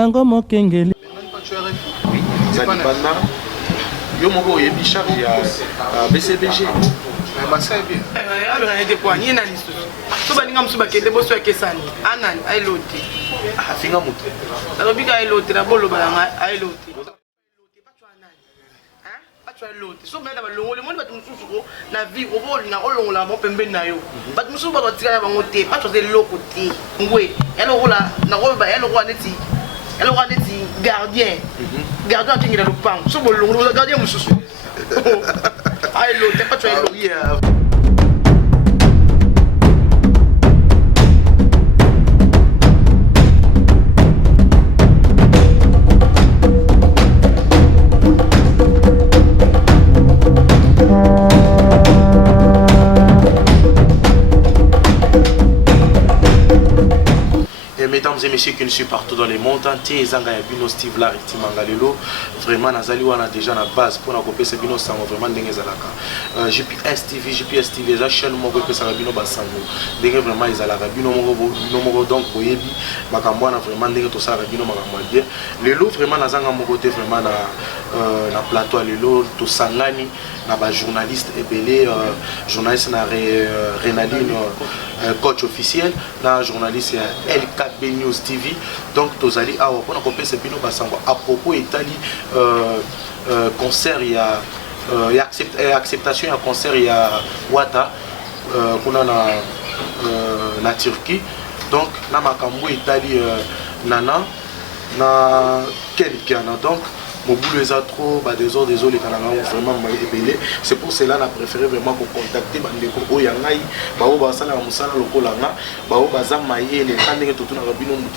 Ango mokengeli. Yo moko yebi charge ya BCBG. Bah c'est bien. Alors on a des points, ni na listo. So ba ninga musuba kende boso ya kesani. Anani ay loti. Ah finga mutu. Alors bika ay loti na bolo balanga ay loti. So mena ba longo le monde ba tumususu ko na vie o bo na olongola mo pembe na yo. Ba tumususu ba tika ba ngote, ba tsoze loko te. Ngwe, yalo rola na roba yalo roi neti. Yalo roi neti gardien. Gardien qui est dans le pan. So bo longo le gardien mususu. Ay loti, pas tsoze loko. Mesdames et messieurs qui nous suivent partout dans les mondes entiers, Zanga Bino Steve Lariti Mangalelo, vraiment Nazali on a déjà la base pour la couper ce bino sango vraiment dengue zalaka. GPS TV za chaîne moko que ça bino basango. Dengue vraiment izalaka bino moko donc boyebi makambo na vraiment dengue to ça bino makambo bien. Lelo vraiment nazanga moko te vraiment na plateau lelo to sangani na ba journaliste ebelé journaliste na Renaline coach officiel na journaliste LKB News TV donc tozali awa pona kopé ce bino basango à propos Italie concert il y a acceptation il y a concert il y a Wata kuna na Turquie donc na makambo Italie nana na quelqu'un donc mon boulot est trop, désolé, vraiment ébélé. C'est pour cela que j'ai préféré vraiment contacter les gens qui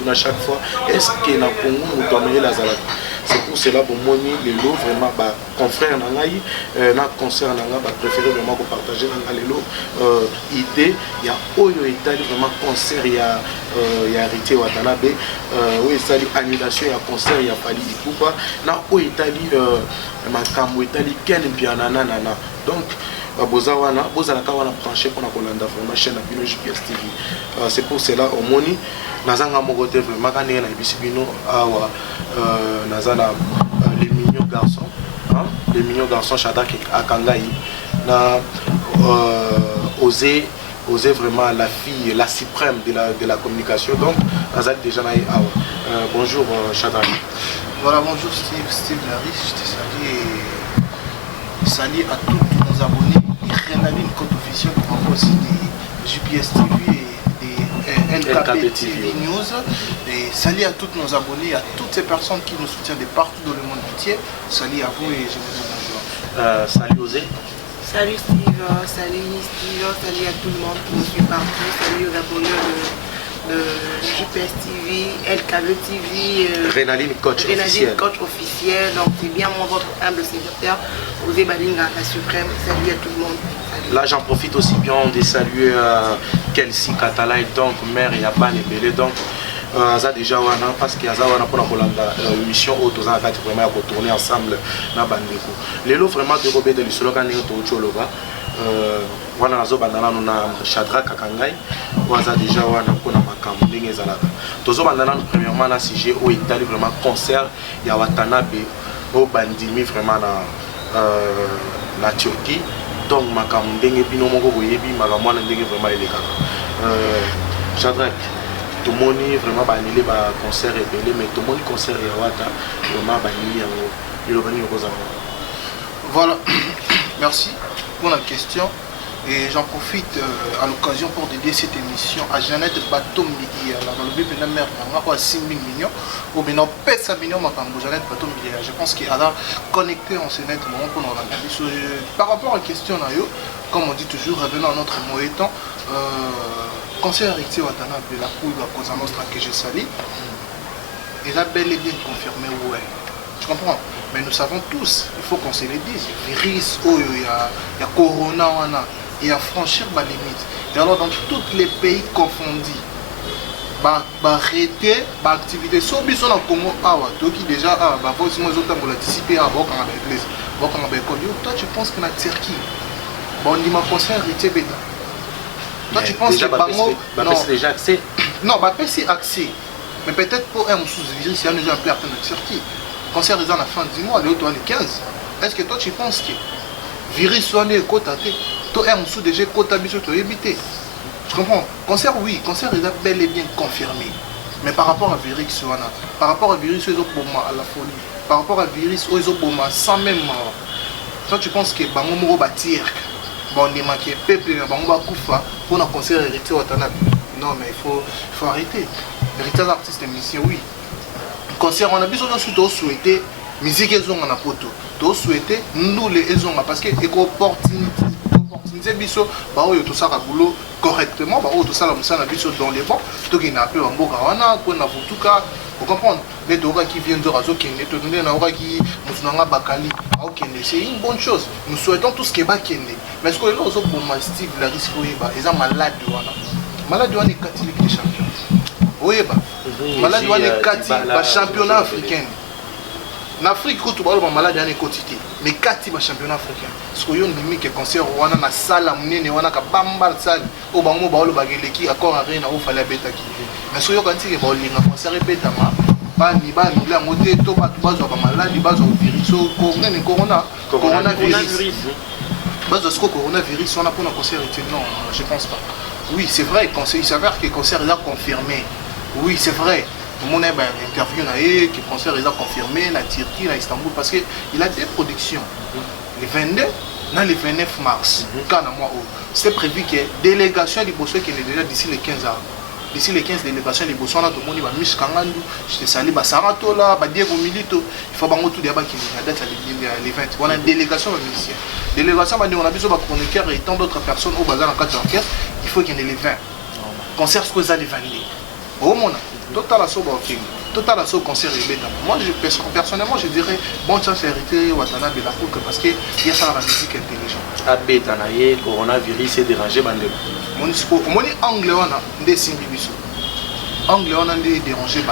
ont chaque fois. Est-ce que na Congo la zalaka? C'est pour cela que les lots vraiment confrères na concert préféré vraiment partager les lots idée. Il y a Oyo Italie vraiment concert, il y a Rité Watanabe, oui c'est annulation, il y a concert, il y a Fali Ikupa. Au Italie, makambo Italie ken piana nana donc bozawana bozalaka wana branché pour na kolanda vraiment chaîne bino GPS TV. C'est pour cela au moni nazanga moko te vraiment quand na bisi bino awa nazana les mignons garçons hein les mignons garçons Shadak Akangai na oser vraiment la fille la suprême de la communication donc nazali déjà na awa bonjour Shadak. Voilà, bonjour Steve Larry, je te salue et salut à tous nos abonnés et Renaline Code officiel pour encore aussi des GPS TV et des LKB TV News. Et salut à tous nos abonnés et à toutes ces personnes qui nous soutiennent de partout dans le monde entier. Salut à vous et je vous dis bonjour. Salut Osé. Salut Steve, salut à tout le monde qui nous suit partout, salut aux abonnés de GPS TV, LKB TV, Renaline coach officiel. Donc c'est bien moi votre humble serviteur, Osé Balinga, la suprême. Salut à tout le monde. Salut. Là j'en profite aussi bien de saluer Kelsey Katalai, donc mère Yaban et Belé, donc ça déjà wana parce qu'il y a ça wana pour la émission auto ça va vraiment tourner ensemble na bandeko. Lelo vraiment de Robert de Lisoloka ne to choloba. Wana nazo bandana na Shadrack Akangai waza déjà wana pona makambo ndenge ezalaka tozo bandana premièrement na sujet au Italie vraiment concert ya Watanabe au bandimi vraiment na Turquie donc makambo ndenge bino moko boyebi makambo na ndenge vraiment elekaka Shadrack tomoni vraiment banile ba concert ebele mais tomoni concert ya Wata vraiment banili yango ilobani yokoza. Voilà, merci pour la question. Et j'en profite à l'occasion pour dédier cette émission à Jeannette Batom hier. Dans le but de la mère, on a quoi 6 millions ou bien on pèse 5 millions. Jeannette Batom hier. Je pense qu'il a connecté en ce net moment pour nous regarder. Par rapport à la question, comme on dit toujours, revenons à notre mot étant, conseiller Riti Watanabe, la cour de la Cosa Nostra que j'ai sali, il a bel et bien confirmé, ouais. Tu comprends? Mais nous savons tous, il faut qu'on se le dise, virus, il y a corona, il y a franchir ma limite. Et alors dans tous les pays confondus, arrêter l'activité. Si on est en Congo, qui déjà, si on a anticipé, toi tu penses que la Turquie, on dit ma conseil Riti Beta. Toi tu penses que déjà accès? Non, c'est accès. Mais peut-être pour un sous-virus, il y a déjà un peu atteint de sortie. Concert est à la fin du mois, l'autre est 15. Est-ce que toi tu penses que virus soit né côté à côté, toi un sous déjà côté à biso tu éviter? Tu comprends? Concert oui, concert est bel et bien confirmé. Mais par rapport à virus, par rapport à virus, ils ont pour moi à la folie. Par rapport à virus, ils ont pour moi sans même. Toi tu penses que Bango va tirer, bon on est manqué peuple, Bango va couper pour un concert hérité Watanabe. Non mais il faut arrêter. Héritage artiste et musicien, oui. Concert, on a besoin de souhaiter musique et on a poto. De souhaiter nous les ont parce que opportunité biso ba oyo to sala boulot correctement, ba oyo to sala musala biso dans les bons. To qui n'a peu en boka wana ko na futuka, vous comprenez? Les doga qui viennent de razo qui ne to na ora qui musunanga bakali. OK, c'est une bonne chose. Nous souhaitons tout ce qui est bakende. Mais ce que les autres pour ma Steve la risque ba ils sont malades wana. Malade wana est catholique des champions. Oui, malade wana est catholique ba championnat africain. En Afrique, quand tu parles de malade, il y a quotidien. Mais quand tu es championnat africain, ce qu'il y a un concert, on a une salle, on a une salle, on a une salle, encore un rein, on fallait bêta qui. Mais ce qu'il y a un concert, répète, coronavirus, on a pour un concert, non, je pense pas. Oui, c'est vrai, il s'avère que le concert est confirmé. Oui, c'est vrai. Mon interview qui concert est confirmé na Turquie, na Istanbul parce qu'il a des productions. Les 22, le 29 mars, c'est prévu que la délégation du Bosso qui est déjà d'ici les 15 ans. D'ici les 15 délégations du Bosso, on a tout le monde qui va Kangandu, je te salue, Saratola, Diego Milito, il faut que tout le monde qui date les 20. On a une délégation de musiciens. Délégation, on a besoin de chroniqueurs et tant d'autres personnes au bazar en 4 orchestres, il faut qu'il y ait les 20. Concert, ce que ça les 22. Au monde. Total assaut concert et bêta. Moi, personnellement, je dirais bonne chance à hériter Watanabe la Fouque parce qu'il y a ça la musique intelligente. À bêta, le coronavirus est dérangé. Mon anglais, on a des simbibiso. Anglais, on a des dérangés.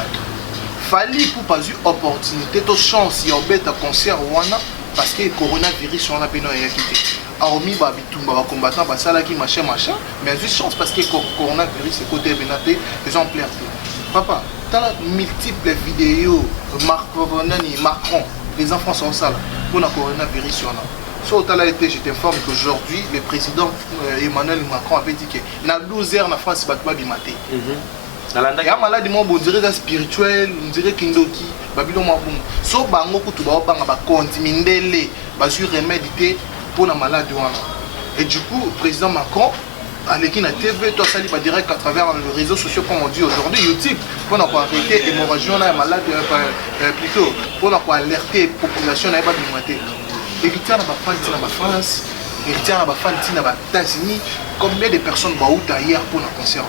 Fallait pour pas eu opportunité, de chance, il y a bêta concert parce que le coronavirus, on a bien quitté. Hormis les combattants, machin, mais j'ai chance parce que le coronavirus est côté bénaté, ils ont plaire. Papa, tu as multiples vidéos, Macron, les enfants sont sales pour le coronavirus. Je t'informe qu'aujourd'hui, le président Emmanuel Macron avait dit qu'il y a 12 heures en France, il va maté. Il y a un malade, on dirait spirituel, on dirait Kindoki, Babylon Mabou. So, bango kutu ba obanga ba kontimindele, ba sur remède pour la maladie. Et du coup, le président Macron, à l'équipe de TV, toi, ça va direct à travers les réseaux sociaux, comme on dit aujourd'hui, YouTube, pour arrêter l'hémorragie, on a malade, plutôt, pour alerter la population, on n'a pas de héritier dans la France, héritier dans les États-Unis, combien de personnes vont ailleurs pour un concert?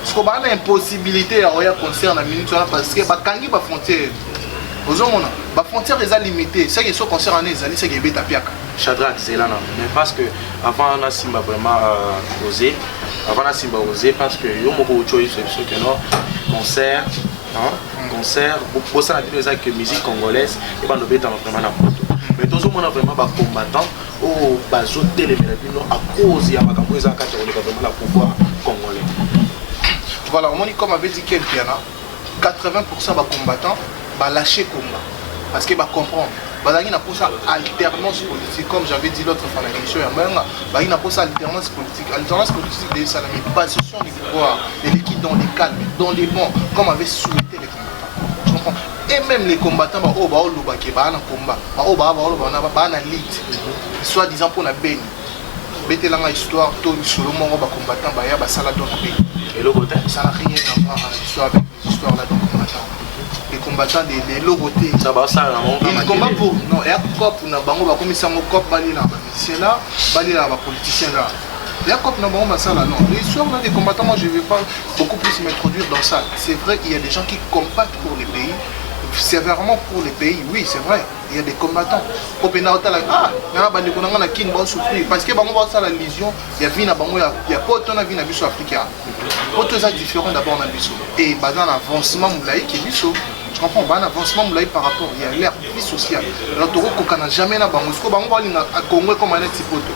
Parce qu'on a une impossibilité à avoir un concert dans la minute parce que les frontières. La frontière est limitée. C'est que ce concert en est, c'est que c'est Tapiaka. Shadrach, c'est là, mais parce que avant on a Simba vraiment osé, avant on a Simba osé parce que il y a beaucoup de choses que non concert, concert, pour ça la vidéo que musique congolaise et ben nous bétons vraiment la photo. Mais tout le monde a vraiment pas combattant au bazo télé à cause il y a pas comme ça quand on est vraiment la pouvoir congolais. Voilà, on dit comme avait dit quelqu'un, 80% des combattants va lâcher combat parce qu'ils va comprendre. Il y a pour ça alternance politique, comme j'avais dit l'autre fois dans l'émission, il y a pour ça alternance politique. Alternance politique, c'est la passation du pouvoir, de l'équipe dans les calmes, dans les bons, comme avait souhaité les combattants. Tu comprends? Et même les combattants, ils vont un combat, ils vont un lit, soit-disant pour la béni. Bête la histoire, tout le monde va combattre, il y a ça là dans le pays. Et le côté ça n'a rien à voir avec l'histoire là dans le combattant. Les combattants des logotés. Ça va ça ils combattent pour non et à cop na bango ba komisa ngo cop bali na ba musicien là, bali na ba politicien là. Et à cop na bango masala non. L'histoire là des combattants, moi je vais pas beaucoup plus m'introduire dans ça. C'est vrai qu'il y a des gens qui combattent pour les pays. Sévèrement pour les pays, oui c'est vrai, il y a des combattants. Parce que la légion, il y a pas autant de vie africaine. Autant différent d'abord dans biso. Et dans l'avancement qui est biso. Tu comprends, un avancement par rapport, il y a l'air vie sociale. Alors tu n'a jamais na bango, parce que bango à Congo comme un petit poto.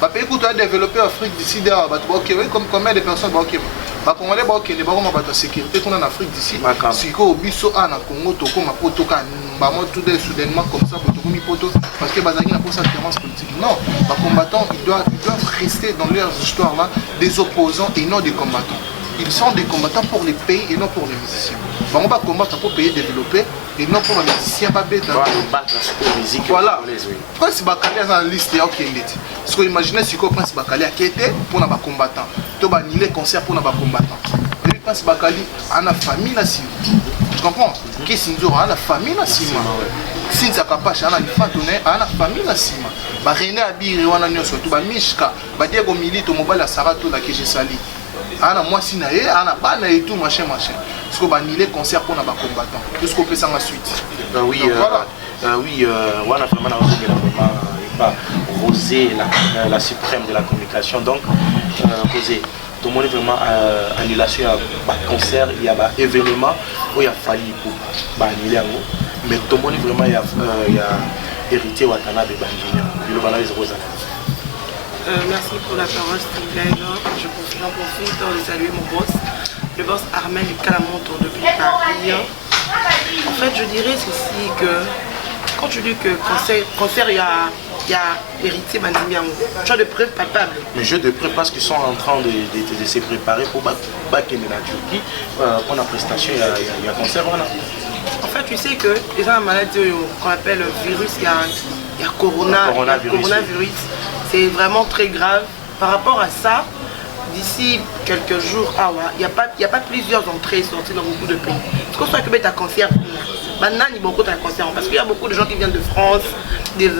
Parce que tu as développé Afrique d'ici là, ok, combien de personnes ok. Bakongolais bakende bakoma bato sécurité qu'on a en Afrique d'ici. Siko biso na Congo toko mapoto ka bamo tout de soudainement comme ça toko mi poto parce que bazaki na pour sa différence politique. Non, les combattants ils doivent rester dans leur histoire là des opposants et non des combattants. Ils sont des combattants pour les pays et non pour les musiciens. On va combattre pour pays développés et non pour les musiciens. Voilà. Prince Bakali est dans la liste. Parce que imaginez si Prince Bakali a quitté pour les combattants. Tu vas annuler concert pour les combattants. Prince Bakali a une famille là. Tu comprends? Qui Sinzo a une famille là. Si tu as capache, a une famille là. René Abiri, surtout Mishka, Diego Milito, Mobile à Sarato, la Keje Sali. Ana moi si na ye ana pas na et tout machin parce que banile concert pour na ba combattant tout ce qu'on peut sans la suite oui on a vraiment pas Rosé la suprême de la communication donc Rosé tout le monde vraiment annulation à concert il y a ba événement où il y a fallu pour annuler mais tout le monde vraiment il y a héritier Watanabe Bandinia le valise Rosa. Merci pour la parole, Steve. J'en profite de saluer mon boss, le boss Armel Kalamonto depuis Paris. En fait, je dirais ceci que quand tu dis que concert, il y a héritier Bandimiango, tu as de preuves palpables. Mais j'ai de preuves parce qu'ils sont en train de se préparer pour battre la Turquie. Pour la prestation, il y a concert. Voilà. En fait, tu sais que les gens ont une maladie qu'on appelle virus, il y a coronavirus. C'est vraiment très grave. Par rapport à ça, d'ici quelques jours, il n'y a pas plusieurs entrées et sorties dans beaucoup de pays. Parce qu'on soit que tu as concert, parce qu'il y a beaucoup de gens qui viennent de France, du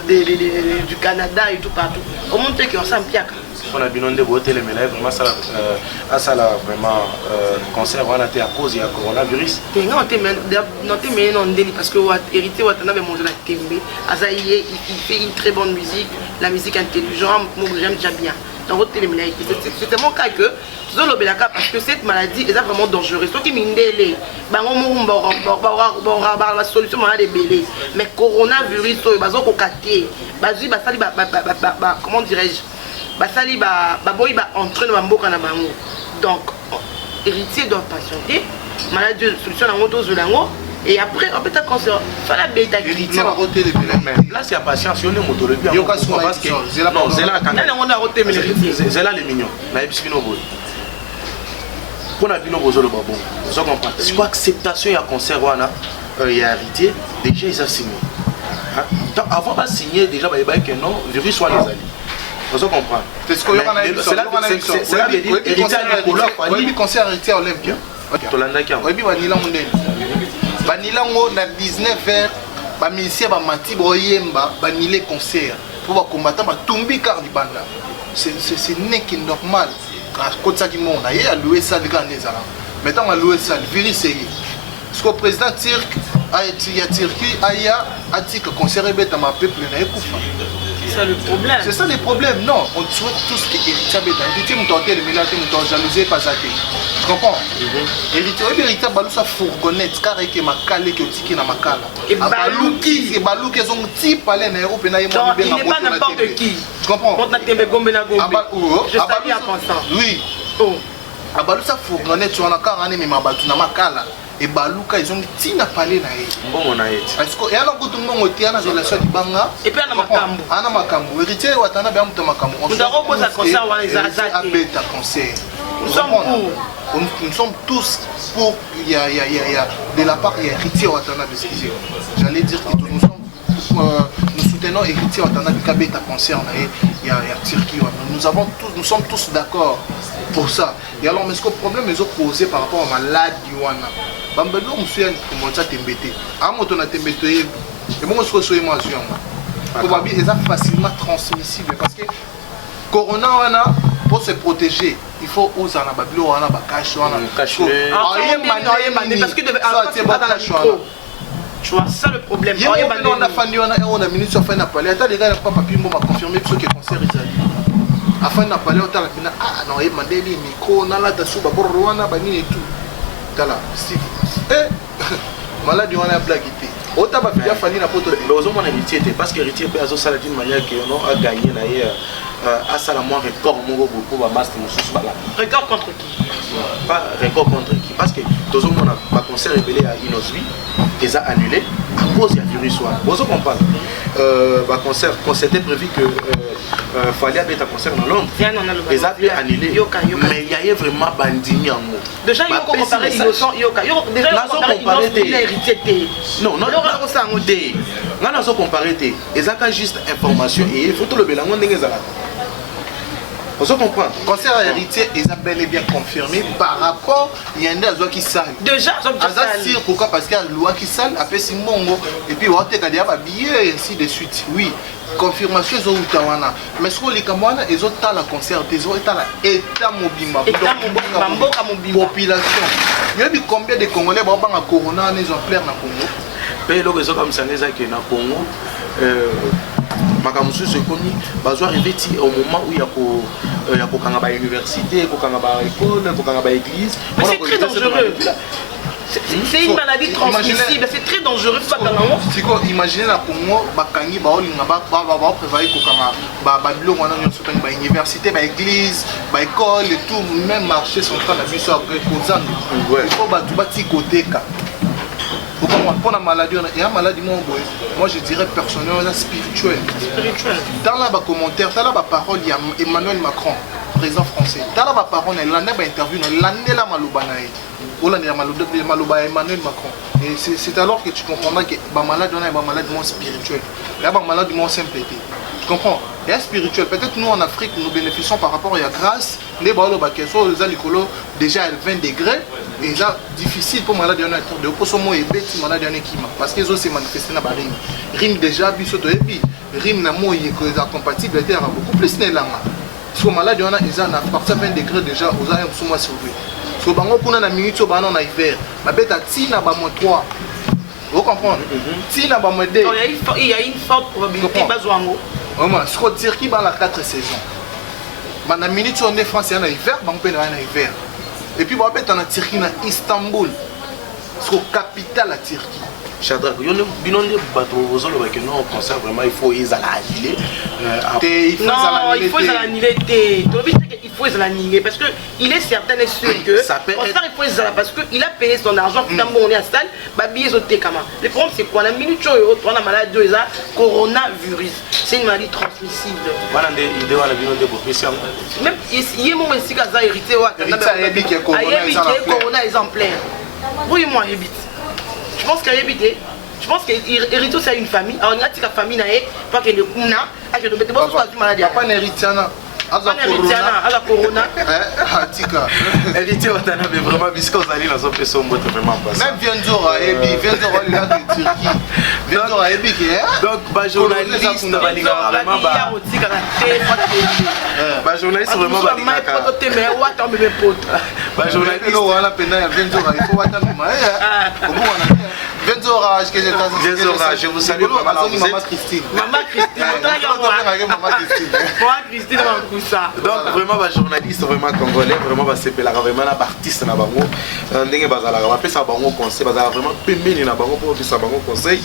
Canada et tout partout. Au monde qui ont ça en piac. On a bien de voter les médailles, vraiment ça vraiment concert on a été à cause du coronavirus. Parce que héritier Watanabe Mondela Tembe, il fait une très bonne musique, la musique intelligente, moi j'aime déjà bien. Dans votre téléménaire, c'est tellement cas que parce que cette maladie est vraiment dangereuse. Ceux qui m'indélent, la solution est belle. Mais coronavirus, comment dirais-je? Basali baboyi ba entrer dans mboka na bango. Donc héritier doit patienter, maladie solution na moto zolango et après on peut être concert fala beta héritier va roter les belles. Là c'est patience, on est moto le bien parce que non zela quand on a roté mais zela les mignons na ebisino boy. Pour na bino bozolo babo. Vous comprenez? C'est quoi acceptation ya concert wana il y a héritier déjà ils ont signé. Donc avant de signer déjà ba que non virus soit les alliés. Vous comprenez? C'est là que le concert héritier olympien. Banilango na 19h, ba musicien ba mati boyemba banile concert pour ba combattant ba tumbi car di banda. C'est n'est que normal. Quand ça qui monte, il y a loué ça de gagner ça. Maintenant à louer ça, virus c'est. Parce que le président turc a Turquie a dit que concert est bête à ma peuple na ekufa. C'est ça le problème. C'est ça le problème. Non, on souhaite tout ce qui est héritier. Héritier, on tente le mélange, on tente jalousie, pas ça. Tu comprends? Héritier, balousa fourgonnette, car il y a ma cale qui est tiquée dans ma cale. Et balouki, ils ont un petit palais en Europe. Donc, il n'est pas n'importe qui. Tu comprends? On a été gombe na gombe. Je salue à pensant. Oui. A balousa fourgonnette, tu en as car mais ma batou na ma cale. Et balouka ils ont dit na palais na ye bon on a été parce que ya na kutu ngongo tia na relation di banga et puis ana makambo héritier watana ba muto makambo on doit reposer concert wana izazati abeta concert nous sommes tous pour il y a de la part il y a héritier watana excusez j'allais dire que nous soutenons héritier watana kabeta concert na ye il y a Turquie nous sommes tous d'accord pour ça. Et alors mais ce que le problème est posé par rapport à maladie wana bambelo monsieur comment ça t'embêter à moto na t'embêter et bon ce que soyez moi probablement est facilement transmissible parce que corona wana pour se protéger il faut oser na babilo wana ba cache wana parce que tu vois ça le problème on a fandi on a minute sur fin na parler attends les gars pas papier m'a confirmer ce que concert Isali afin na parler autant la non il m'a dit micro na la tasu ba borwana ba nini tout tala Steve malade wana blague té autant ba filia fali na poto mais aux hommes on héritier parce que héritier peut azo ça d'une manière que on a gagné na à ça la moins record mon pour ma master record contre qui? Pas record contre qui, parce que tout le monde a concert révélé à Inosvi et ça annulé à cause du virus. Vous comprenez? Concert c'était prévu que fallait être un concert dans Londres et ça a été annulé, mais il y a vraiment bandini en mot. Déjà il faut comparer innocent Yoka. Déjà il faut comparer innocent il a hérité. Non non non non comparer et ça a juste information et il faut tout le bélangon des ezala. Vous comprenez? Concert héritier, ils ont bel et bien confirmé par rapport il y a un des qui sale. Déjà, pourquoi? Parce qu'il y a une loi qui sale, après c'est mongo, et puis on a billet et ainsi de suite. Oui, confirmation ils ont utawana. Mais ce que les Camerounais, ils ont la concert, ils ont état mobimba. Population. Il y a combien de Congolais qui ont corona en exemplaire dans le Congo? Mais le réseau comme ça, dans le Congo, Makamusu se connaît, bazoa arrivé au moment où il y a pour kangaba université, pour kangaba école, pour kangaba église. Mais c'est très dangereux. C'est une maladie transmissible, c'est très dangereux. Si vous imaginez la Congo, bakangi baolinga ba prévoyer ko kanga ba bilo wana nyonso tani ba université, ba église, ba école et tout, même marché central na biso après kozanga. Il faut ba tout bati côté ka. Pour la maladie, il y a une maladie, moi je dirais personnellement spirituelle. Dans la commentaire, dans la parole, il y a Emmanuel Macron, président français. Dans la parole, il y a une interview, il y a Emmanuel Macron. Et c'est alors que tu comprendras que la maladie est une maladie spirituelle. Il y a une maladie simple. Tu comprends? Il y a spirituel. Peut-être nous en Afrique, nous bénéficions par rapport à la grâce. Les balles déjà à 20 degrés. Et c'est difficile pour les malades de parce qu'ils ont se manifesté dans le rime déjà, rime na compatible beaucoup plus. Si les malades ils ont à partir de 20 degrés déjà, aux armes sont moins sauvés. Si on a une minute, on a un hiver. Ma bête a tina ba moins 3. Vous comprenez? Tina ba moins 2. Il y a une forte probabilité. Ce qu'on dit qu'il y a la 4 saisons. La minute on est français en hiver, on peut en hiver. Et puis on est en Turquie, à Istanbul, c'est la capitale de Turquie. Chadra, il faut les annuler. Non, il faut les annuler. Il faut les annuler parce qu'il est certain et sûr que ça peut être... il faut les annuler parce qu'il a payé son argent. Finalement, on est à salle, le problème c'est quoi? La minute où on a maladie, coronavirus, c'est une maladie transmissible. Même il y a mon ici qui a hérité, corona exemplaire. Oui, moi, j'habite. Je pense qu'il y a évité. Je pense qu'Hérito c'est une famille. Alors, il y a une famille, pas que le Kuna, a que le bête, pas maladie. Pas un héritier. À la corona. Héritier, on a vraiment visqué aux alliés dans son peso, vraiment pas. Même Vienzora, Vienzora, il a de Turquie. Vienzora, donc, journaliste, vraiment, journaliste, vraiment, Vienzora, je vous salue. Maman Christine. Christine. Donc vraiment journaliste vraiment congolais vraiment c'est la vraiment la artiste na bango ndenge bazala ba pesa bango conseil bazala vraiment pembeni na bango pour pesa bango conseil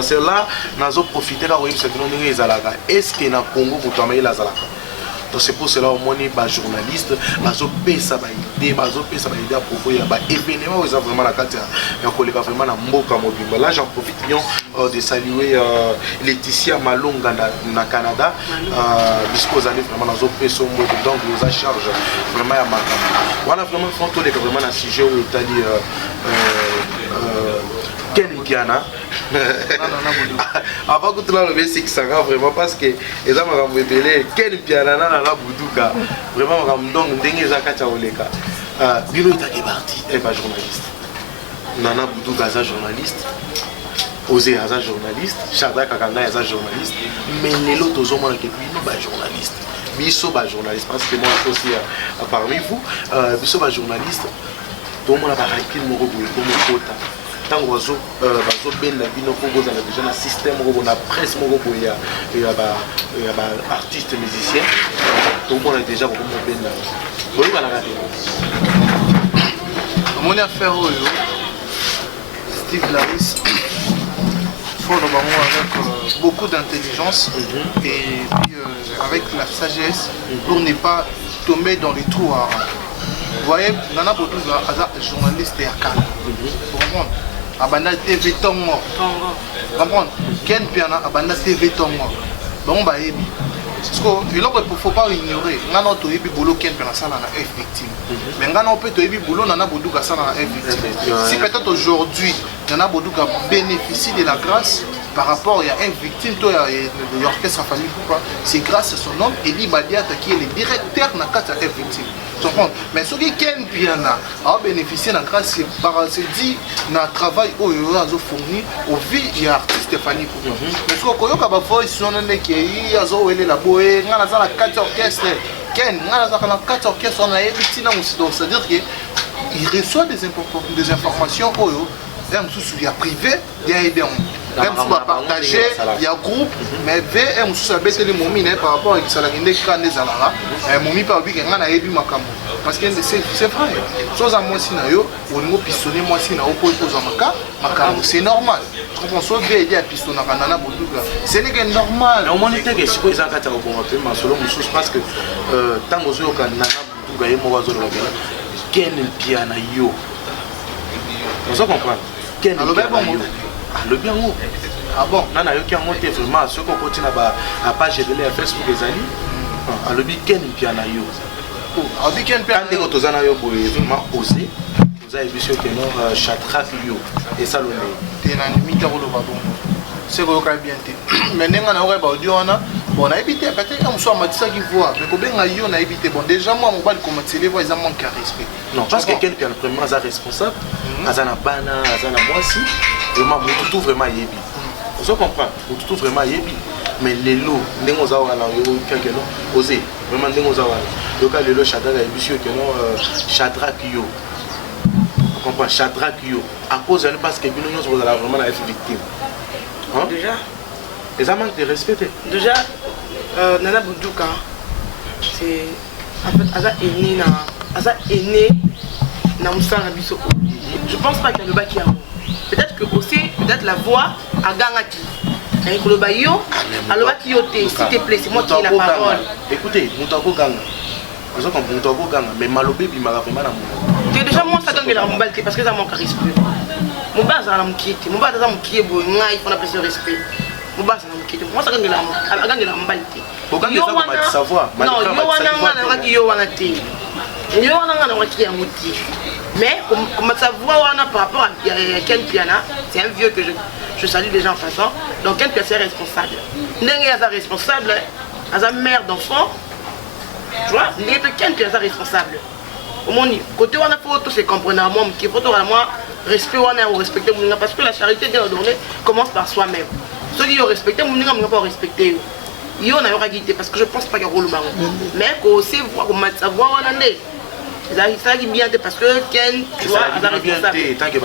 c'est là nazo profiter là oui c'est ndenge ezalaka est-ce que na Congo mutamai la zalaka. Donc c'est pour cela au moins les journalistes, bazo pesa ba idée, à propos ya ba événement où ils ont vraiment la carte ya collègue vraiment na mboka mobimba. Là j'en profite bien de saluer Laetitia Malonga na Canada puisque vous allez vraiment dans peso mboka donc vous a charge vraiment ya maka. Voilà vraiment font les vraiment un sujet où Italie Ken Kiana avant que tu l'as levé, c'est que ça va vraiment parce que les gens m'ont révélé Ken Piana na la Boudouka vraiment donc dengue Zakacha Oleka Bilo est parti elle va journaliste Nana Boudouka est journaliste Osé est journaliste Chada Kakanga est journaliste mais les autres hommes qui Bilo est journaliste Bisso est journaliste parce que moi aussi parmi vous Bisso est journaliste tout le monde a parlé qu'il me regoute comme un quota. Tant que vous avez déjà un système, une presse, il y a artistes, musiciens, tout le monde est déjà beaucoup bien. Vous avez mon affaire, Steve Laris, faut le avec beaucoup d'intelligence et puis avec la sagesse pour ne pas tomber dans les trous. Vous voyez, Nana Boudouga, journaliste et à Kala. Vous comprenez? Abanda TV Tongo. Vous comprenez? Ken Piana, Abanda TV Tongo. Bon, bah, parce qu'il ne faut pas ignorer. Nous avons tous les boulots qui sont victime. Mais nous avons tous les boulots qui sont victime. Si peut-être aujourd'hui, nous avons bénéficié de la grâce par rapport à une victime de l'orchestre famille, c'est grâce à son nom, Eli Badiata, qui est le directeur de la victime. Mais ce qui est a bénéficié de la grâce, c'est dit dans le travail où il a fourni au vie de l'artiste Stéphanie. Mais ce que vous avez fait, c'est-à-dire qu'il reçoit des informations il y a privé, il y a aidé. Même si on va partager, il y a groupe, mais VM sous les momies par rapport à Salagine Kane Zalara, Momi par lui qui a aidé Makambo. Parce que c'est vrai. Chose à moi si nayo, au niveau pistonné moi si na oppo pose Makambo, c'est normal. Je comprends soit bien aider à pistonner Nana Boudouga. C'est normal. Mais au moins était que si vous avez un bon rappel, selon moi je pense que tant que vous avez Nana Boudouga et moi zone là, quel piano yo. Vous comprenez? Quel piano. Le bien haut. Ah bon? Non, il y a monté vraiment. Ce qu'on continue à page de Facebook et Zali. Alors, il y a un piano. Alors, il y a un piano. Quand vous avez vraiment osé, vous avez vu que nous Chatrak yo. Et ça, le nez. C'est qu'on a bien été. Mais nous avons dit on a évité peut-être qu'on soit matissa qui voit. Mais quand on a évité, bon déjà moi mon bal comme télé voit ils ont manqué à respect. Non, parce que quelqu'un vraiment est responsable, azana bana, azana moi si, vraiment tout vraiment yebi. Vous comprenez? Tout vraiment yebi. Mais les lots, nous avons quelqu'un osé. Vraiment nous avons. Le cas de le Shadrach et monsieur que non Shadrach yo. Vous comprenez? Shadrach yo. À cause de parce que nous sommes vraiment la victime. Hein? Déjà. Et ça manque de respect. Déjà, Nana Boudouka, c'est en fait, Aza est né dans Moussa Rabisoko. Je pense pas qu'il y a le bas qui a. Peut-être que aussi, peut-être la voix a Gangaki. Avec le bayo, alors qui yote, s'il te plaît, c'est moi qui ai la parole. Écoutez, Moutako Ganga. Vous avez compris, Moutako Ganga, mais Malobé, il m'a vraiment amour. Déjà, moi, ça donne la mobilité parce que ça manque de respect. Mon bas, ça m'a quitté. Mon bas, ça m'a quitté. Il faut appeler ce respect. Mon bas, ça m'a quitté. Moi, ça donne la mobilité. Pourquoi il y a ça savoir? Non, il y a mais comme ça voit par rapport à Ken Piana, c'est un vieux que je salue déjà en passant. Donc Ken Piana c'est responsable. N'est pas responsable, à sa mère d'enfant. Tu vois, n'est pas Ken Piana responsable. Au moins, côté on a photo c'est comprenable, qui photo moi respect on a respecter parce que la charité de la journée commence par soi-même. Ceux qui ont respecté, on n'a pas respecté. Il y en a guidé parce que je pense pas qu'il y a rôle marron. Mais qu'on sait voir comment ça voit on en est. C'est ça qui bien parce que Ken, tu vois,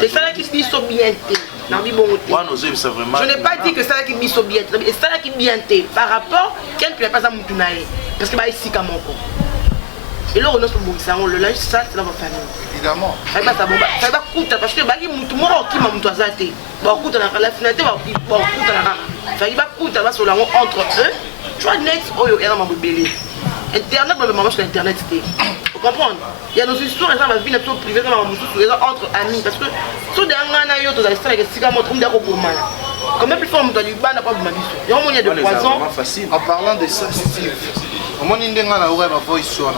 c'est ça qui dit so bien. Je n'ai pas dit que ça qui dit so bien, c'est ça qui bien par rapport Ken tu n'as pas ça moutunaï parce que bah ici comme encore. Et là on a ce bon ça on le linge ça c'est dans ma famille. Évidemment. Ça va ça va coûter parce que bah qui moutou moi qui m'a moutou azate. Bah coûte la finalité va coûter la. Ça va coûter là sur la entre eux. Tu vois net oh il y a dans ma bébé. Internet ma maman sur internet c'était. Vous comprenez? Il y a nos histoires et ça va venir plutôt privé entre amis parce que tout d'un an il y a d'autres histoires qui se montrent comme d'accord pour mal. Comme plus fort on doit pas pas mabiso. Il y a un moyen de poison. En parlant de ça Steve. Au moins il y a un aurait ma voix histoire.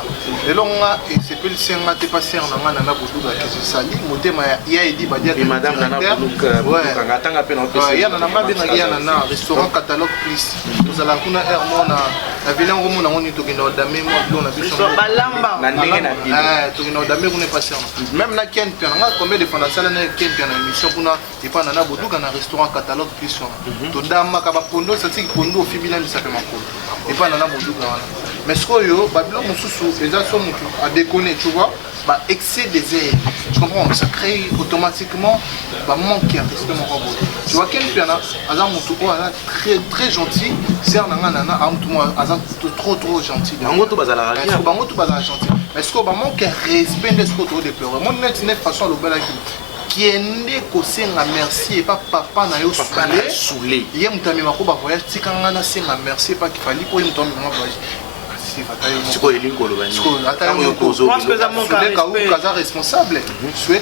Et là on a c'est plus c'est un t'es passé en Nana Boudouga que je salue motema ya Edi Badia et madame Nana Boudouga ngatanga pe na PC. Ya Nana Badia ya Nana restaurant catalogue plus. Nous allons kuna hermona na vile ngomo na ngoni tokino dame mo bilo na biso. Balamba. Na ndenge na bino. Tokino dame kuna passé. Même na Ken Piana combien de fois na sala na Ken Piana émission kuna et pas Nana Boudouga na restaurant catalogue plus. To dama ka ba pondo ça c'est pondo fibila mi ça fait makolo. Et pas Nana Boudouga. Mais ce que yo Babylone Moussou les gens sont à déconner tu vois bah excès des airs tu comprends ça crée automatiquement bah manque de respect mon robot tu vois quel piano azam mutu ko très très gentil c'est nana amtu mo azam trop gentil bango to bazala radio bango to bazala gentil est-ce que bah manque de respect de ce que tu déplores mon net façon le bel kende kosenga merci et pas papa na yo soulé ye mutami mako ba voyage tikanga na senga merci pas qu'il fallait pour mutami mako voyage c'est quoi les koloba ni je pense que ça manque à responsable Soulé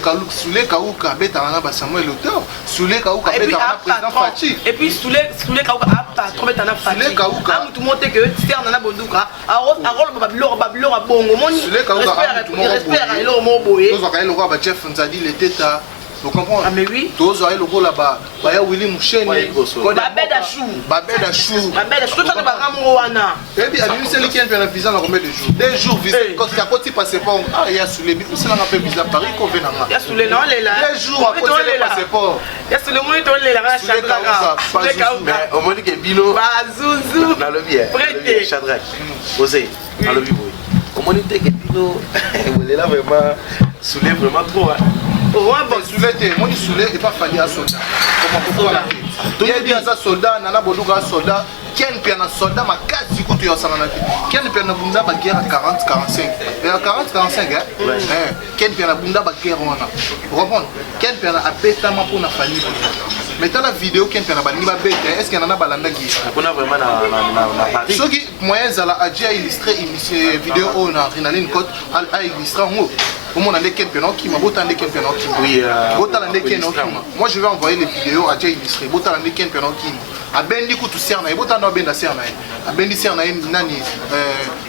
Kaouka beta na ba Samuel Auteur Soulé Kaouka beta na président Fati et puis Soulé Kaouka a trop beta na Fati Soulé Kaouka tout monter que faire na bonduka a rôle babilo bongo moni Soulé Kaouka respect ilo mo boye to zaka ilo ba chef Nzadi le teta vous comprenez? Ah mais oui. Tous les logos là-bas. Bah y a Willy Moucheni. Babeda Chou. Babeda Chou. Babeda Chou. Tout ça de Baramoana. Et puis à lui c'est lui qui a fait la visa dans combien de jours? 2 jours visa. Quand il passait pas, ah il y a sous les bicous c'est là on fait visa Paris qu'on vient là. Il y a sous les non les là. 2 jours après le passeport. Il y a sous le moins les là Shadrach. Mais au moins que Bino. Bazouzou. Dans le bien. Prêté. Shadrach. Osé. Dans le bien. Comment on dit que Bino il est là vraiment soulève vraiment trop. Moi, Soulé n'est pas fallu à soldat. Comment il y a bien un soldat, Nana Bodouga soldat, qui a un soldat, ma casse du coup, tu as ça. Qui a un bunda à guerre à 40-45. Et à 40-45, qui a un bunda à guerre, vous comprenez? Qui a un bêtement pour la famille. Maintenant, la vidéo qui a un bête, est-ce qu'il y en a un balanda qui est? On a vraiment la Paris. Ceux qui, moyens à la déjà illustré une vidéo, on a Rinaline Côte, à illustrer en haut. Oui, moi je vais envoyer les vidéos à Jay illustré. A Bendi Koutou Serna, Botana Benda Serna, a Bendi Serna, Nani,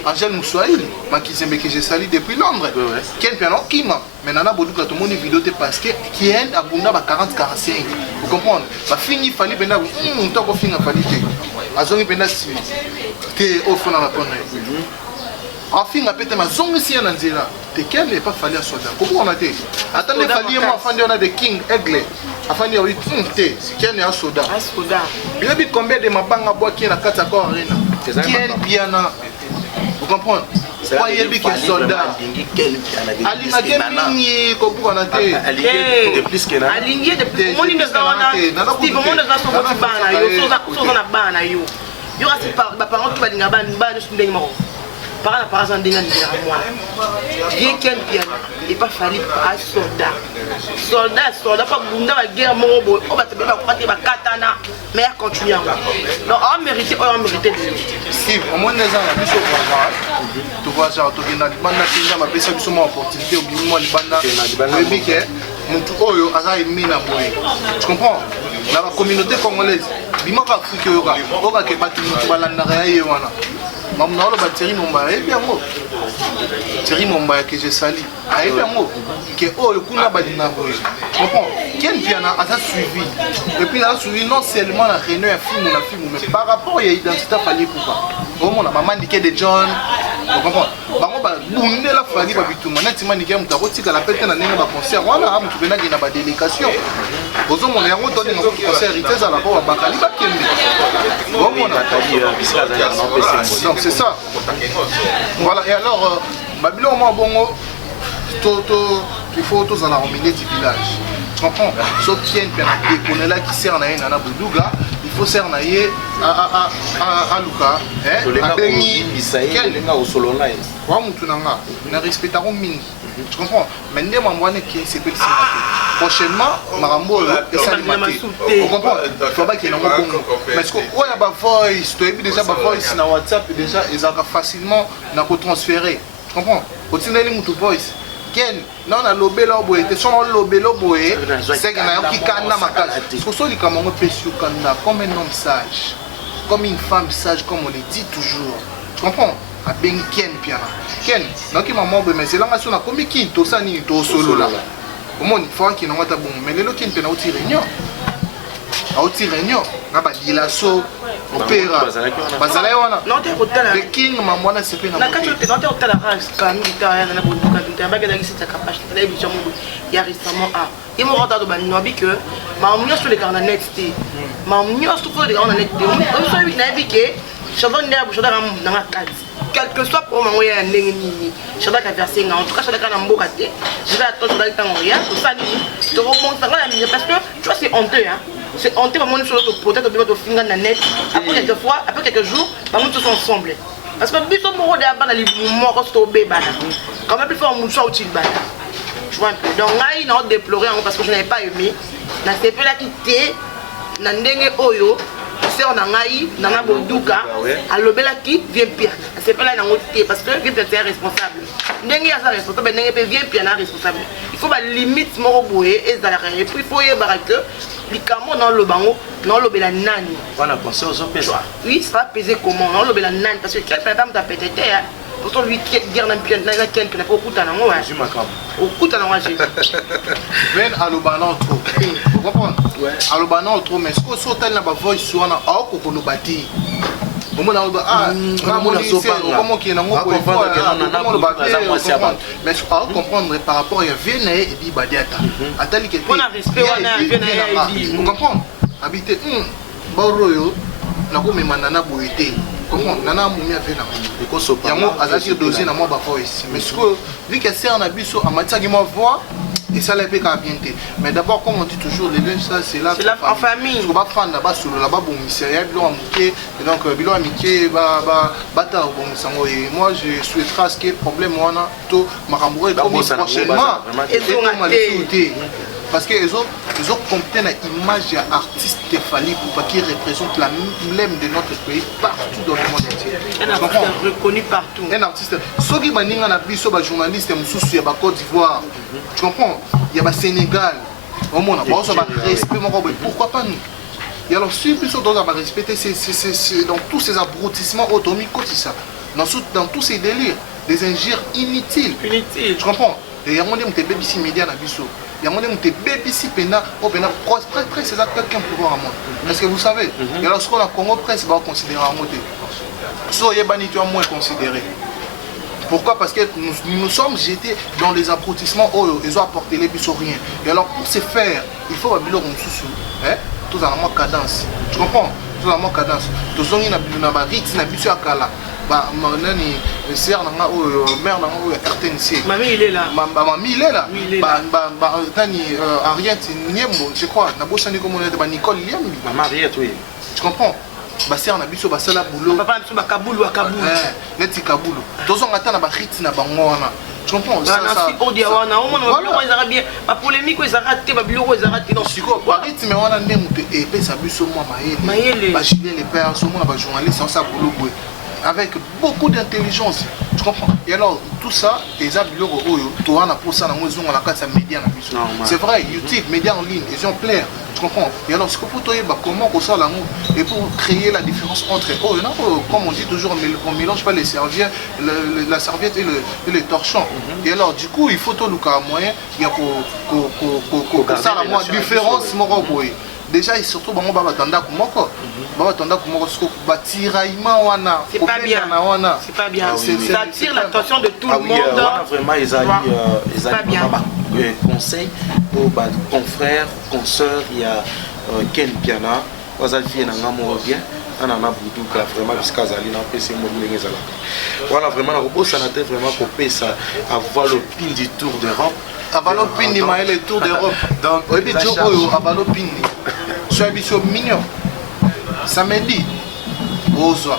Angèle Moussouaïl, Makizembe que j'ai sali depuis Londres. Ken Piano Kima, mais Nana Bodouka, tout le monde vidéo parce que qui est à Bunda 40-45. Vous comprenez? La fini fallait Benda, on t'a pas fini à qualité. Azongi Benda Sima, t'es au fond dans la tonne. Enfin, on a pété ma zone ici en Anzela. T'es quel n'est pas fallu à soldat. Pourquoi on a été? Attendez, fallu moi, afin on a des King Aigle. Afin de t'es quel est un soldat. Un soldat. Il y a combien de ma banque à bois qui est la 4 accords arena. Qui est piano. Vous comprenez? Pourquoi il y a des soldats? Ali Magemini, comment on a été? Aligné de plus. Mon nom est dans Steve, mon nom est dans son petit ban. Yo, il y aura ses parents qui vont dire que par rapport à ça, il y a bien qu'un piano et pas fallu à soldat pas bunda la guerre mon on va te mettre à katana mais continue donc on mérite Steve au moins les gens biso tu vois ça tu viens banda kinga ma pesa biso ma opportunité au bimmo libanda oui que mutu oyo aza emina boye tu comprends la communauté congolaise bima ka Afrique yoka oka ke batu balanda ya yewana Maman, Thierry Momba, et bien moi. Thierry Momba que j'ai sali. Et bien moi. Que oh, le coup n'a pas dit n'importe quoi. Comprends? Quel bien a suivi. Et puis là, suivi non seulement la réunion, un film, mais par rapport à l'identité, il fallait pourquoi. Au moins, maman dit que des John. Vous comprenez? Bah, moi, boum, la famille, bah, tout le monde, tu m'as dit que tu as reçu la pète dans un concert. Voilà, tu veux dire une délégation. Aux hommes, on est en train de concert, il était à la fois à Bakali, donc c'est ça. Voilà, et alors, Babylone, moi, bon, il faut tous en au milieu du village. Tu comprends? Sauf qu'il y a une personne là qui sert à Nana Boudouga, il faut servir à Luka, à Bengi, au Solona. Nous respecterons Mingi. Tu comprends? Maintenant, moi, je sais pas si prochainement, Marambo est s'alimenter. Vous comprenez? Il faut pas qu'il y ait un bon. Mais ce que, ouais, il y a ma voice, tu as vu déjà ma voice sur WhatsApp, déjà, ils ont facilement transféré. Tu comprends? Au final, il y a une voice. Non, on a lobé là, c'est qu'il y a un qui canne ma case. Parce que ce comme un homme sage, comme une femme sage, comme on le dit toujours. Tu comprends? A ben Ken piana. Ken, donc il m'a dit mais c'est là que on a commis qui tout ça ni tout solo là. Au moins il faut qu'il n'ait pas bon mais le Ken pena outil réunion. A outil réunion, na ba dilaso opéra. Bazala wana. Non te hôtel. Le King mamona c'est pas na. Na kato te non te hôtel la race quand il était na bonne quand il ba que c'est ta capacité là émission il y a récemment a. Il m'a retardé ba nobi que ma munyo sur les carnets net té. Ma munyo sur les carnets net té. On soit vite na bi que Chadon n'a pas chadon dans la case. Quel que soit pour moi un nini chadon qui a versé en tout cas chadon qui a un beau gâté je vais attendre chadon qui a un rien tout ça tu remontes dans la mine parce que tu vois c'est honteux hein c'est honteux vraiment sur l'autre peut-être au finger dans net après quelques jours par contre tous ensemble parce que biso moro de abana li mouvement quand c'est au bébé quand même plus fort mon choix utile bana vois un peu. Donc, on a déploré parce que je n'avais pas aimé. Na sepe la quitté, na ndenge oyo, sœur na ngai, na boduka, alobela qui vient pire. Na sepe la na ngoté parce que vient c'est responsable. Ndenge ya sa responsable, ndenge pe vient pire na responsable. Il faut ba limite moko boye et za la et puis il faut y barake likamo dans le bango, dans le bela nani. Voilà, penser aux autres pèse. Oui, ça va peser comment dans le bela nani parce que quelqu'un pas me pété terre. Pourtant lui qui dire dans bien dans laquelle que n'a pas okuta nango ouais. Je m'accorde. Okuta nango j'ai. Ben alobana trop. Vous comprenez? Ouais. Alobana trop mais ce que sotal na ba voice soana a ko ko lobati. Comment on va ah comment qui nango ko mais je pas comprendre par rapport à Vienne et dit badiata. Atali que on a respect on a Vienne et vous comprenez? Habiter boroyo na ko memana na boité. Comment nana mumia vena yango azaki doser na moi ba voice mais ce que vu que c'est en abiso en matière qui voix et ça l'épée quand bien mais d'abord comme on dit toujours les deux ça c'est là en famille on va prendre là-bas solo là-bas bon misérieux bilo amitié donc bilo amitié ba bata bon sango et moi je souhaiterais à ce qu'il y ait problème on a tout makambouré comme prochainement et on m'a dit parce que les autres comptent une image d'artiste Stéphanie pour qui représente l'emblème de notre pays partout dans le monde entier. Un artiste reconnu partout. Un artiste. Ceux qui sont des journalistes, il y a Côte d'Ivoire, tu comprends? Il y a Sénégal. Au monde, on a respect. Pourquoi pas nous? Et alors, si plus on doit respecter, c'est dans tous ces abrutissements automiques, dans tous ces délires, des injures inutiles. Inutiles. Tu comprends? Et il y a un monde qui est BBC Média dans le il y a un moment où tu es BBC Pena, presque c'est quelqu'un pour voir un monde. Est-ce que vous savez? Et lorsqu'on a Congo Presse, on va considérer un monde. So, il y a moins considéré. Pourquoi? Parce que nous sommes jetés dans les abrutissements où ils ont apporté les bis rien. Et alors pour ce faire, il faut que nous tout en moins cadence. Tu comprends? Tout en moins cadence. Tout en moins cadence. Nani sœur nanga o mère nanga o RTNC mamie il est là mamie il est là Nani Ariette Niembo je crois na bosani comme on est Nicole Liembi maman Ariette oui tu comprends ba sœur na biso ba sala boulot papa biso ba kabulu wa kabulu neti kabulu tozonga ata na ba hit na bango wana tu comprends ça audio wana on mona ezara bien ba polémique ezara te ba biloko ezara te donc siko ba rythme wana ndé mutu epesa biso moi maele ba gilet les pères so mona ba journaliste ça boulot boy avec beaucoup d'intelligence, tu comprends? Et alors, tout ça, les abiloko, tu as pour ça, c'est vrai, YouTube, médias en ligne, exemplaires, tu comprends? Et alors, ce que pour toi, comment on sort l'amour et pour créer la différence entre eux, comme on dit toujours, on ne mélange pas les serviettes, la serviette et le torchon. Et alors, du coup, il faut tout le cas moyen, il y a pour ça la différence, déjà et surtout bango baba tanda kumoko batiraillement wana c'est pas bien c'est pas bien ça attire l'attention de tout le monde vraiment ils allaient conseil pour confrères consoeurs il y a Ken Piana wazalfie na ngamo bien ana na buduka vraiment jusqu'à zali na PC mobile ngezala voilà vraiment na kobosa na tête vraiment kopesa avoir le pin du Tour d'Europe avalo pindi maele Tour d'Europe donc obi joko avalo pindi soit biso mignon samedi ozwa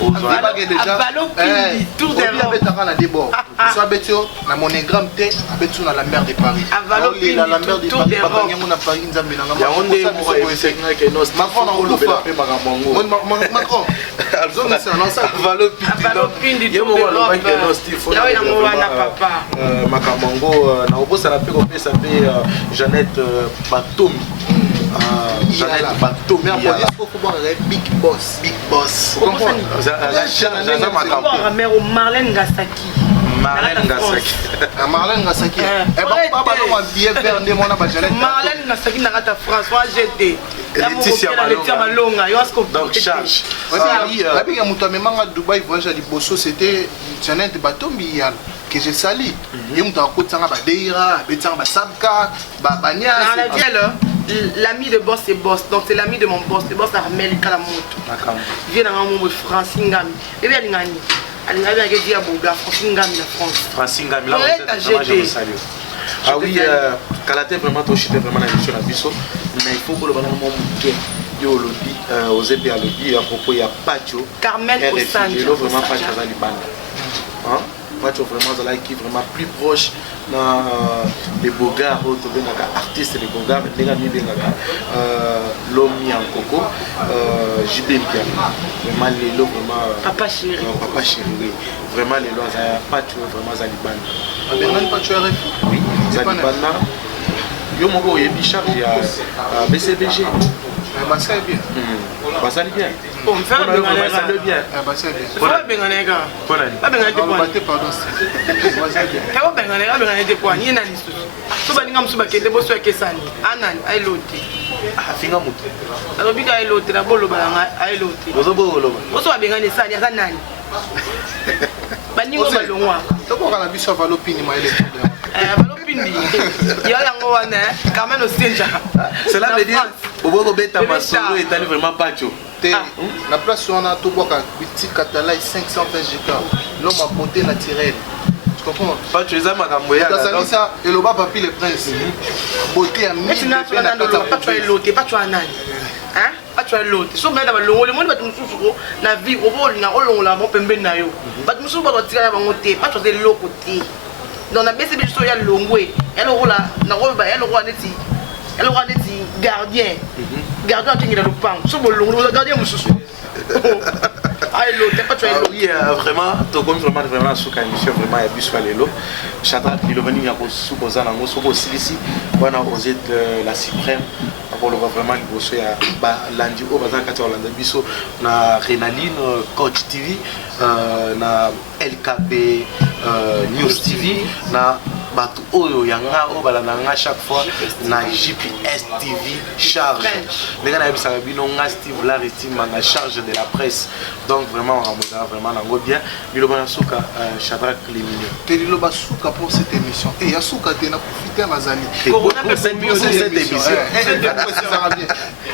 avalo pindi Tour d'Europe betaka na débord soit betio na monogramme te betio na la mer de Paris avalo pindi la mer de Tour d'Europe yango na Paris nzambe na ngama ya onde mo esenga ke nos Macron na olufa Macron avalo pindi Tour d'Europe yawe na mwana papa makamongo na obosa na pe kopesa pe Jeannette Batomi Jeannette Batomi big boss Marlène Ngasaki Marlène Ngasaki Marlène Ngasaki na kata François GT Laetitia Malonga donc charge la biga muto amemanga Dubaï voyage à Liboso c'était Jeannette Batomi que j'ai sali et muto akotanga ba Deira betanga ba Sabka ba Banya l'ami de boss c'est boss donc c'est l'ami de mon boss le boss Armel Kalamoto vient dans mon Francine Ngami et bien ngani ali ngami avec dia boga Francine Ngami la France Francine Ngami là je vous salue ah oui Kalaté vraiment to chité vraiment na mission na biso mais il faut que le bana mo muke yo lobby aux EPA lobby à propos ya Pacho Carmen Osanje vraiment Pacho za libanda hein match vraiment zala qui vraiment plus proche dans les bogards autres artistes les bogards ndenge mibengaka Lomi en coco JB bien vraiment lelo vraiment papa chéri vraiment lelo azaya patch vraiment za libanda Bernard patch RFI oui za libanda yo moko yebi charge ya BCBG bah ça est bien ça est bien bon faire bien ça est bien bah ça est bien faut bien les gars pas bien les points pardon quand bien les points ni na listo so ba ninga musuba kende boso ya kesani anani ai loti afinga mutu alobi ka ai loti na bolo balanga ai loti bozo bolo boso ba bengane sani asa nani baningo balongwa toko kana biso valopini maele valopini ya yango wana quand même au Senja cela veut dire bobo beta masolo etali vraiment pacho la place où on a tout boka petit catala 520 giga l'homme a monté naturel tu comprends pas tu les as makambo ya dans ça et le baba papi le prince beauté à 1000 pas tu es loté pas tu as nani hein pas tu es loté so mais dans le monde batu mususu na vie obo na olongola mo pembe na yo batu mususu ba tika bango te pas tu es le côté donc na BCB so ya longwe ya lo rola na roba ya lo rola neti ya lo rola neti gardien qui est dans le pan so bolongo le gardien mususu ai loté pas tu es oui vraiment to comme vraiment sous émission vraiment ya biso lelo chata kilovani ya ko sous kozana ngo soko silisi wana osé la suprême pour le vraiment liboso ya ba landi o bazaka kati Hollande biso na Renaline Coach TV na LKB News TV na batu oyo yanga o balana nga chaque fois na JPS TV charge les gars na bisa bino nga Steve Laritima na charge de la presse donc vraiment on remonte vraiment na go bien biloba suka Shadrack Lemine Telilo basuka pour cette émission et yasuka tena profiter nazali pour cette émission.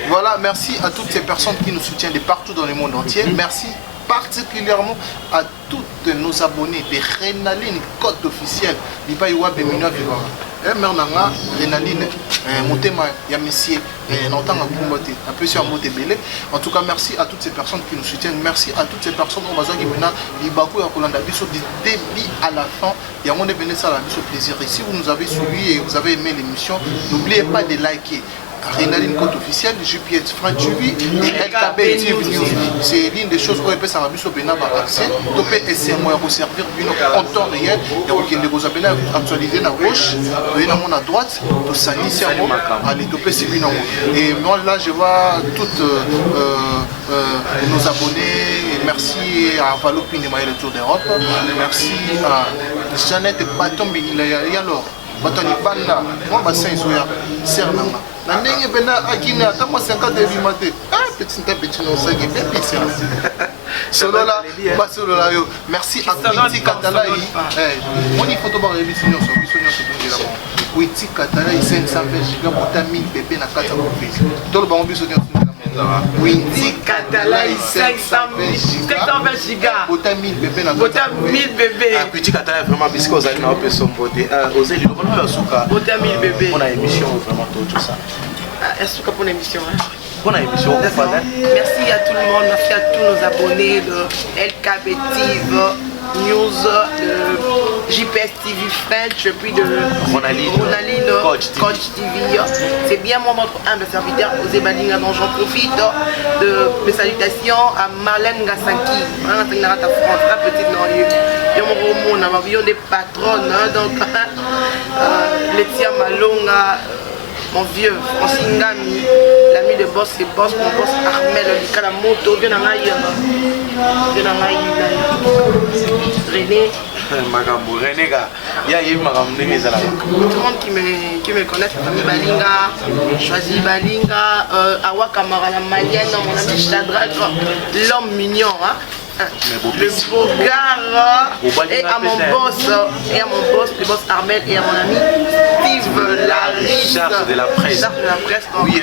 Voilà, merci à toutes ces personnes qui nous soutiennent de partout dans le monde entier. Merci particulièrement à tous nos abonnés de Renaline Code officiel. Libaïwa Bemino Vivara. Mernanga, Renaline, Motema, Yamissie, Nantanga Kumbote, un peu sur Moté Belé. En tout cas, merci à toutes ces personnes qui nous soutiennent. Merci à toutes ces personnes au Bazar qui viennent Libakou et Kolanda Bisso du début à la fin. Et on est venu ça à Bisso plaisir. Et si vous nous avez suivi et vous avez aimé l'émission, n'oubliez pas de liker. Renaline Côte officielle, JPS French TV et LKB TV News. C'est l'une des choses où on peut s'en abuser au Bénin par accès. On peut essayer de servir en temps réel. Et on peut vous appeler actualiser à gauche, à droite, tout ça, et moi là je vois toutes nos abonnés. Merci à Valopine et le Tour d'Europe. Merci à Jeannette Batombi. Il y a alors. Batoni Banda, moi bassin isoya, Sernanga. Na ndenge bena akina ata mo 50 de matin. Ah petit non ça qui bébé c'est. Solo là, ba solo là yo. Merci à Witi Katalai. On y photo ba révision sur donc là. Witi Katalai 520 giga pour ta 1000 bébé na 4 office. Tout le bango biso Witi Katalai 520 giga. Pour ta 1000 bébé na 4 bébé. Petit Katalai vraiment parce que vous allez na opé son beauté. Osez le on suka. Pour ta 1000 bébé. On a émission vraiment tout ça. Est-ce que pour l'émission Bonne émission. Merci à tout le monde, merci à tous nos abonnés de LKB TV News, de JPS TV French, puis de Ronaline Coach TV. C'est bien moi, votre humble serviteur, Osé Balinga, dont j'en profite de mes salutations à Marlène Gassanki, Marlène ta France, la petite non-lieu. On a des patronnes, donc Letia Malonga. Mon vieux Francine Ngami, l'ami de boss et boss, mon boss Armel, le la moto, René. Magambo, René, il y a eu Magambo, tout le monde qui me connaît, famille Balinga, choisi Balinga, Awa Kamara, la malienne, mon ami Shadrack, l'homme mignon, hein. Le Bogard et à mon boss, le boss Armel et à mon ami Steve Larry, charge de la presse. Oui,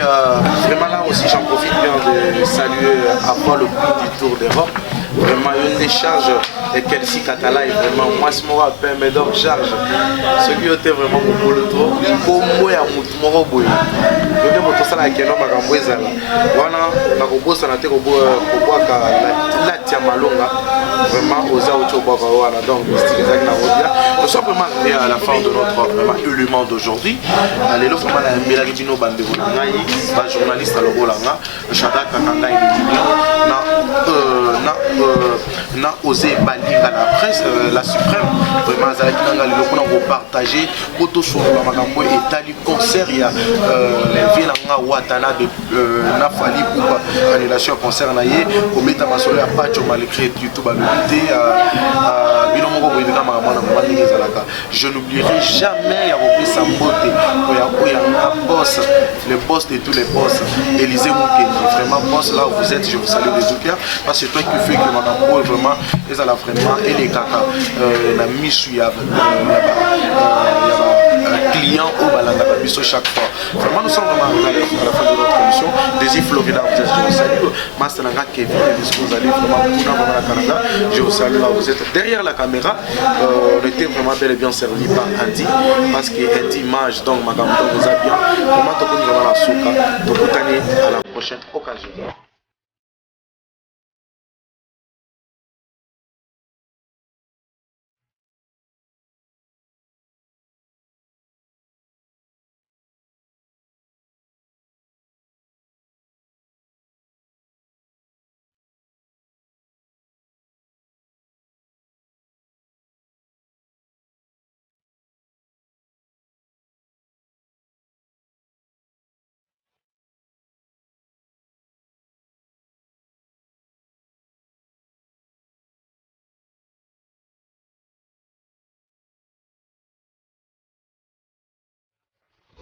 vraiment là aussi j'en profite bien de saluer avant le prix du Tour d'Europe. Vraiment une décharge et Kelsey Katala est vraiment moi ce moment appelle mais donc charge. Ceux qui étaient vraiment pour le tour, comme moi à mon boy. Je vais montrer ça là qui est non magambo ezala. Voilà, na kobo ça na te kobo la Christian Malonga, vraiment aux Aoutio-Bavaroana, donc Mystique Zach Narodia. Nous sommes vraiment arrivés à la fin de notre vraiment élément d'aujourd'hui. Les lots vraiment la Mélaribino Bandevonangaï, la journaliste à l'Orolanga, Shadak Kakanga et na osé balinga la presse, la suprême, vraiment Zalaki Nanga, les locaux ont partagé, Koto sur la Magambo et Tali concert, il y a Vilanga Watanabe, Nafali pour annulation concert naïe, au Meta Masole à Pacho malgré YouTube à l'unité, je n'oublierai jamais Yaropi Sambote, boss, le boss de tous les boss, Élisée Moukendi, vraiment boss là où vous êtes, je vous salue de tout cœur, parce que c'est toi qui fais que Magambo est vraiment, et ça l'a vraiment, et les caca, la Michou, il y a client au Balanga Babiso chaque fois. Vraiment, nous sommes vraiment arrivés à la fin de notre émission. Désir Florida, vous êtes, je vous salue. Master Nanga Kevin, vous allez vraiment pour la Canada. Je vous salue là, vous êtes derrière la caméra. On était vraiment bel et bien servi par Andy, parce que Andy Mage, donc Magambo vous a bien. Vraiment, on va la souka. Donc, à la prochaine occasion.